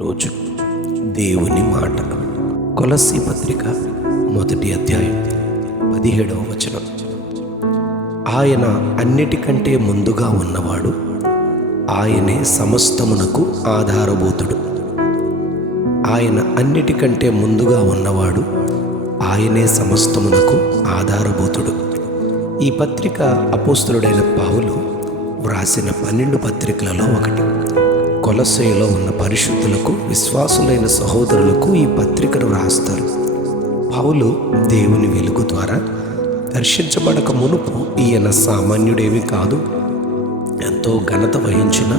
రోజు దేవుని మాట. కొలస్సీ పత్రిక 1వ అధ్యాయం 17వ వచనం. ఆయన అన్నిటికంటే ముందుగా ఉన్నవాడు, ఆయనే సమస్తమునకు ఆధారభూతుడు. ఆయన అన్నిటికంటే ముందుగా ఉన్నవాడు, ఆయనే సమస్తమునకు ఆధారభూతుడు. ఈ పత్రిక అపోస్తలుడైన పౌలు వ్రాసిన 12 పత్రికలలో ఒకటి. కొలస్సీలో ఉన్న పరిశుద్ధులకు, విశ్వాసులైన సహోదరులకు ఈ పత్రికను వ్రాస్తారు. పౌలు దేవుని వెలుగు ద్వారా దర్శించబడక మునుపు ఈయన సామాన్యుడేమీ కాదు. ఎంతో ఘనత వహించిన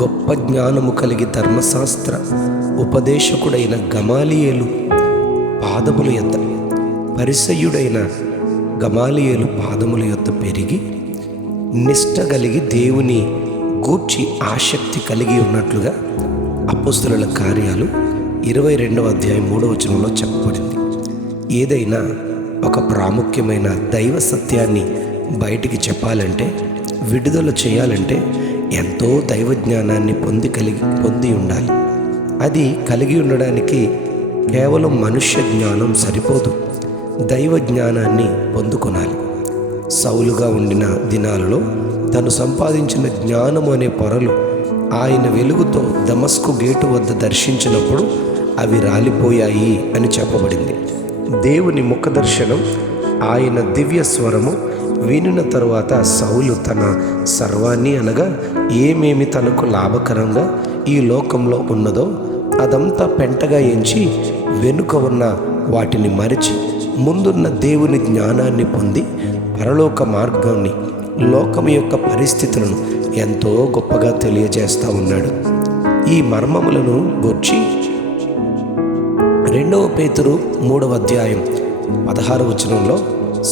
గొప్ప జ్ఞానము కలిగి ధర్మశాస్త్ర ఉపదేశకుడైన గమాలియేలు పాదముల యొద్ద, పరిసయ్యుడైన గమాలియేలు పాదముల యొద్ద పెరిగి నిష్ఠ కలిగి దేవుని గూర్చి ఆసక్తి కలిగి ఉన్నట్లుగా అపోస్తలుల కార్యాలు 22వ అధ్యాయం 3వ వచనంలో చెప్పబడింది. ఏదైనా ఒక ప్రాముఖ్యమైన దైవ సత్యాన్ని బయటికి చెప్పాలంటే, విడుదల చేయాలంటే ఎంతో దైవ జ్ఞానాన్ని పొంది ఉండాలి. అది కలిగి ఉండడానికి కేవలం మనుష్య జ్ఞానం సరిపోదు, దైవ జ్ఞానాన్ని పొందుకొనాలి. సౌలుగా ఉండిన దినాలలో తను సంపాదించిన జ్ఞానము అనే పొరలు ఆయన వెలుగుతో దమస్కు గేటు వద్ద దర్శించినప్పుడు అవి రాలిపోయాయి అని చెప్పబడింది. దేవుని ముఖ దర్శనం, ఆయన దివ్య స్వరము వినిన తరువాత సౌలు తన సర్వాన్ని, అనగా ఏమేమి తనకు లాభకరంగా ఈ లోకంలో ఉన్నదో అదంతా పెంటగా ఎంచి వెనుక ఉన్న వాటిని మరిచి ముందున్న దేవుని జ్ఞానాన్ని పొంది పరలోక మార్గాన్ని, లోకం యొక్క పరిస్థితులను ఎంతో గొప్పగా తెలియజేస్తూ ఉన్నాడు. ఈ మర్మములను గూర్చి 2వ పేతురు 3వ అధ్యాయం 16వ వచనంలో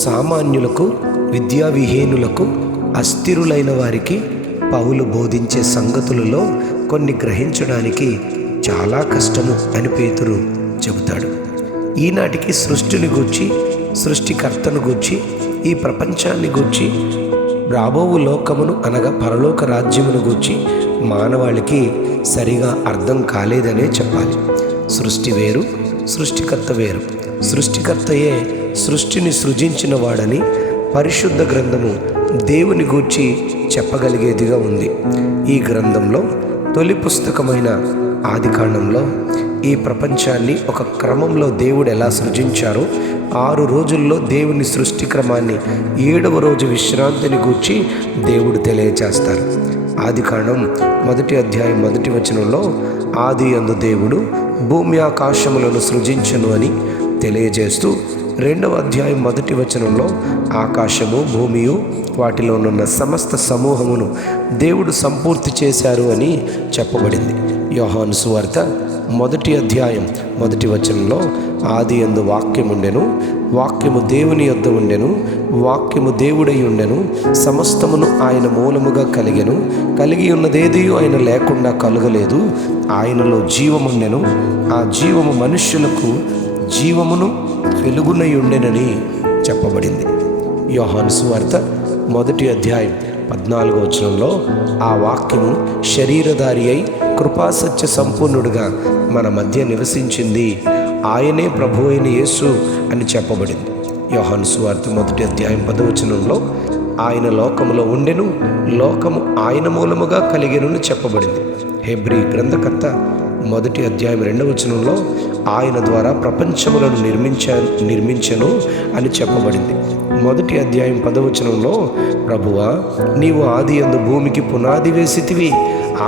సామాన్యులకు, విద్యావిహీనులకు, అస్థిరులైన వారికి పౌలు బోధించే సంగతులలో కొన్ని గ్రహించడానికి చాలా కష్టము అని పేతురు చెబుతాడు. ఈనాటికి సృష్టిని గూర్చి, సృష్టికర్తను గూర్చి, ఈ ప్రపంచాన్ని గూర్చి, రాబోవు లోకమును అనగా పరలోక రాజ్యమును గూర్చి మానవాళికి సరిగా అర్థం కాలేదనే చెప్పాలి. సృష్టి వేరు, సృష్టికర్త వేరు. సృష్టికర్తయే సృష్టిని సృజించిన వాడని పరిశుద్ధ గ్రంథము దేవుని గూర్చి చెప్పగలిగేదిగా ఉంది. ఈ గ్రంథంలో తొలి పుస్తకమైన ఆదికాండంలో ఈ ప్రపంచాన్ని ఒక క్రమంలో దేవుడు ఎలా సృజించారో, 6 రోజుల్లో దేవుని సృష్టి క్రమాన్ని 7వ రోజు విశ్రాంతిని గూర్చి దేవుడు తెలియజేస్తారు. ఆదికాండం 1వ అధ్యాయం 1వ వచనంలో ఆది యందు దేవుడు భూమి ఆకాశములను సృజించను అని తెలియజేస్తూ, 2వ అధ్యాయం 1వ వచనంలో ఆకాశము, భూమియు వాటిలోనున్న సమస్త సమూహమును దేవుడు సంపూర్తి చేశారు అని చెప్పబడింది. యోహాను సువార్త 1వ అధ్యాయం 1వ వచనంలో ఆది యందు వాక్యముండెను, వాక్యము దేవుని యొద్ద ఉండెను, వాక్యము దేవుడై ఉండెను, సమస్తమును ఆయన మూలముగా కలిగెను, కలిగి ఉన్నదేది ఆయన లేకుండా కలుగలేదు, ఆయనలో జీవముండెను, ఆ జీవము మనుష్యులకు జీవమును వెలుగునై ఉండెనని చెప్పబడింది. యోహాను సువార్త 1వ అధ్యాయం 14వ వచనంలో ఆ వాక్యము శరీరధారి అయి కృపాసత్య సంపూర్ణుడుగా మన మధ్య నివసించింది, ఆయనే ప్రభు అయిన యేసు అని చెప్పబడింది. యోహాను సువార్త 1వ అధ్యాయం 10వ వచనంలో ఆయన లోకములో ఉండెను, లోకము ఆయన మూలముగా కలిగెను చెప్పబడింది. హెబ్రీ గ్రంథకర్త 1వ అధ్యాయం 2వ వచనంలో ఆయన ద్వారా ప్రపంచములను నిర్మించను అని చెప్పబడింది. 1వ అధ్యాయం 10వ వచనంలో ప్రభువా, నీవు ఆది యందు భూమికి పునాది వేసితివి,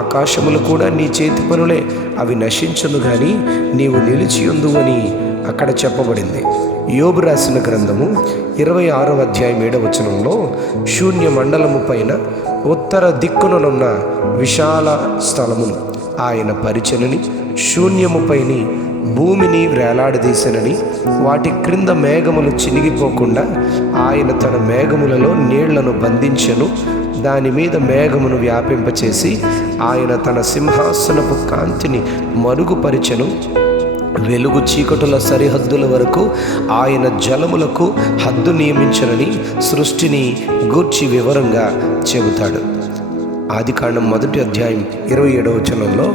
ఆకాశములు కూడా నీ చేతి పనులే, అవి నశించును గాని నీవు నిలిచియుందు అని అక్కడ చెప్పబడింది. యోబు రాసిన గ్రంథము 26వ అధ్యాయం 7వ వచనంలో శూన్య మండలము పైన ఉత్తర దిక్కుననున్న విశాల స్థలమును ఆయన పరిచెనని, శూన్యముపైని భూమిని వేలాడదీసెనని, వాటి క్రింద మేఘములు చినిగిపోకుండా ఆయన తన మేఘములలో నీళ్లను బంధించెను, దాని మీద మేఘమును వ్యాపింపచేసి ఆయన తన సింహాసనపు కాంతిని మరుగుపరిచెను, వెలుగు చీకటుల సరిహద్దుల వరకు ఆయన జలములకు హద్దు నియమించనని సృష్టిని గూర్చి వివరంగా చెబుతాడు. ఆదికాండం 1వ అధ్యాయం 27వ వచనంలో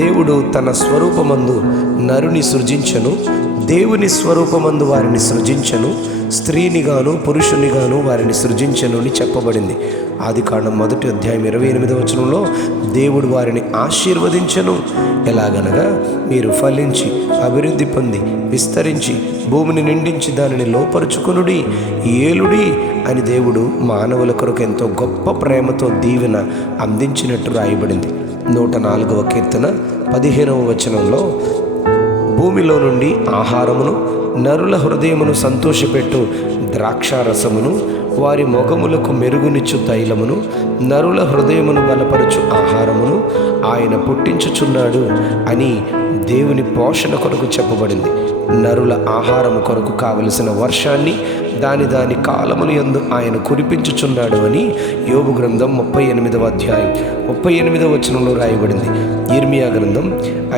దేవుడు తన స్వరూపమందు నరుని సృజించను, దేవుని స్వరూపమందు వారిని సృజించను, స్త్రీనిగాను పురుషునిగాను వారిని సృజించను అని చెప్పబడింది. ఆదికాండం 1వ అధ్యాయం 28వ వచనంలో దేవుడు వారిని ఆశీర్వదించను. ఎలాగనగా, మీరు ఫలించి అభివృద్ధి పొంది విస్తరించి భూమిని నిండించి దానిని లోపరుచుకొనుడి, ఏలుడి అని దేవుడు మానవుల కొరకు ఎంతో గొప్ప ప్రేమతో దీవెన అందించినట్టు రాయబడింది. 104వ కీర్తన 15వ వచనంలో, భూమిలో నుండి ఆహారమును, నరుల హృదయమును సంతోషపెట్టు ద్రాక్షారసమును, వారి మొగములకు మెరుగునిచ్చు తైలమును, నరుల హృదయమును బలపరచు ఆహారమును ఆయన పుట్టించుచున్నాడు అని దేవుని పోషణ కొరకు చెప్పబడింది. నరుల ఆహారము కొరకు కావలసిన వర్షాన్ని దాని కాలముల యందు ఆయన కురిపించుచున్నాడు అని యోబు గ్రంథం 38వ అధ్యాయం 38వ వచనంలో రాయబడింది. ఇర్మియా గ్రంథం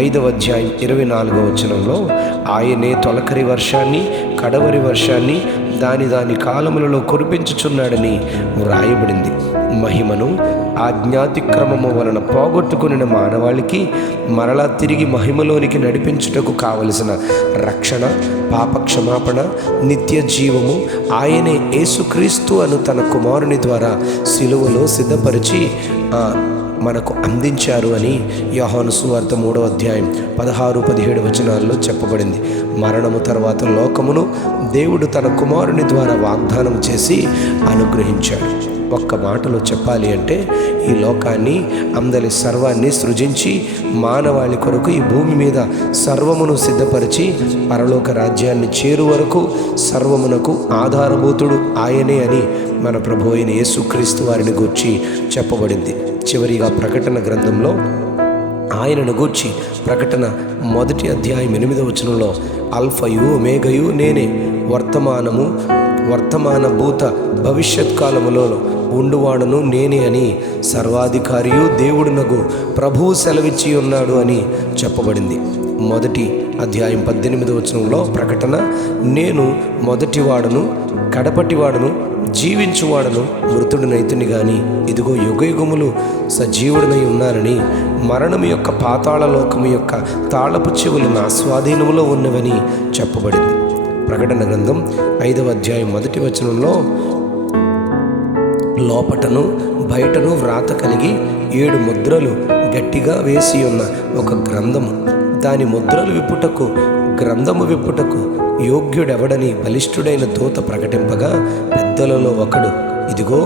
5వ అధ్యాయం 24వ వచనంలో, ఆయనే తొలకరి వర్షాన్ని కడవరి వర్షాన్ని దాని కాలములలో కురిపించుచున్నాడని వ్రాయబడింది. మహిమను ఆజ్ఞాతిక్రమము వలన పోగొట్టుకుని మానవాళికి మరలా తిరిగి మహిమలోనికి నడిపించుటకు కావలసిన రక్షణ, పాపక్షమాపణ, నిత్య జీవము ఆయనే యేసుక్రీస్తు అను తన కుమారుని ద్వారా సిలువలో సిద్ధపరిచి మనకు అందించారు అని యోహాను సువార్త 3వ అధ్యాయం 16-17 వచనాల్లో చెప్పబడింది. మరణము తర్వాత లోకమును దేవుడు తన కుమారుని ద్వారా వాగ్దానం చేసి అనుగ్రహించాడు. ఒక్క మాటలో చెప్పాలి అంటే, ఈ లోకాన్ని అందరి సర్వాన్ని సృజించి మానవాళి కొరకు ఈ భూమి మీద సర్వమును సిద్ధపరిచి పరలోక రాజ్యాన్ని చేరు వరకు సర్వమునకు ఆధారభూతుడు ఆయనే అని మన ప్రభు అయిన యేసుక్రీస్తు వారిని గూర్చి చెప్పబడింది. చివరిగా ప్రకటన గ్రంథంలో ఆయనను గూర్చి ప్రకటన 1వ అధ్యాయం 8వ వచనంలో, అల్ఫయు ఒమేగయు నేనే, వర్తమాన భూత భవిష్యత్ కాలములో ఉండువాడును నేనే అని సర్వాధికారియు దేవుడునగు ప్రభువు సెలవిచ్చి ఉన్నాడు అని చెప్పబడింది. 1వ అధ్యాయం 18వ వచనంలో ప్రకటన, నేను మొదటివాడను కడపటివాడను జీవించువాడను మృతుడినైతుని గాని ఇదిగో యుగయుగములు సజీవుడినై ఉన్నానని, మరణము యొక్క పాతాళ లోకము యొక్క తాళపు చెవులు నా స్వాధీనములో ఉన్నవని చెప్పబడింది. ప్రకటన గ్రంథం 5వ అధ్యాయం 1వ వచనంలో, లోపటను బయటను వ్రాత కలిగి 7 ముద్రలు గట్టిగా వేసి ఉన్న ఒక గ్రంథము, దాని ముద్రలు విప్పుటకు గ్రంథము విప్పుటకు యోగ్యుడెవడని బలిష్ఠుడైన దూత ప్రకటింపగా, పెద్దలలో ఒకడు, ఇదిగో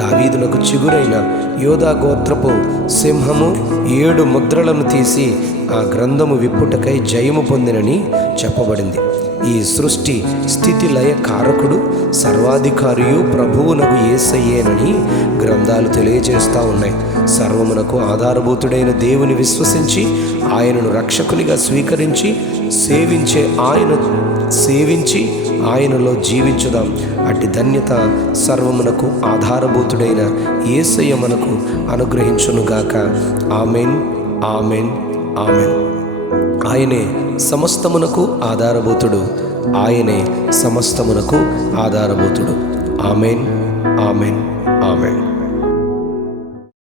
దావీదునకు చిగురైన యోధా గోత్రపు సింహము 7 ముద్రలను తీసి ఆ గ్రంథము విప్పుటకై జయము పొందినని చెప్పబడింది. ఈ సృష్టి స్థితి లయ కారకుడు సర్వాధికారియు ప్రభువునకు యేసయ్యేనని గ్రంథాలు తెలియజేస్తూ ఉన్నాయి. సర్వమునకు ఆధారభూతుడైన దేవుని విశ్వసించి ఆయనను రక్షకునిగా స్వీకరించి సేవించి ఆయనలో జీవించుదాం. అట్టి ధన్యత సర్వమునకు ఆధారభూతుడైన యేసయ్య మనకు అనుగ్రహించునుగాక. Amen, amen, amen. ఆయనే సమస్తమునకు ఆధారభూతుడు, ఆయనే సమస్తమునకు ఆధారభూతుడు. Amen, amen, amen.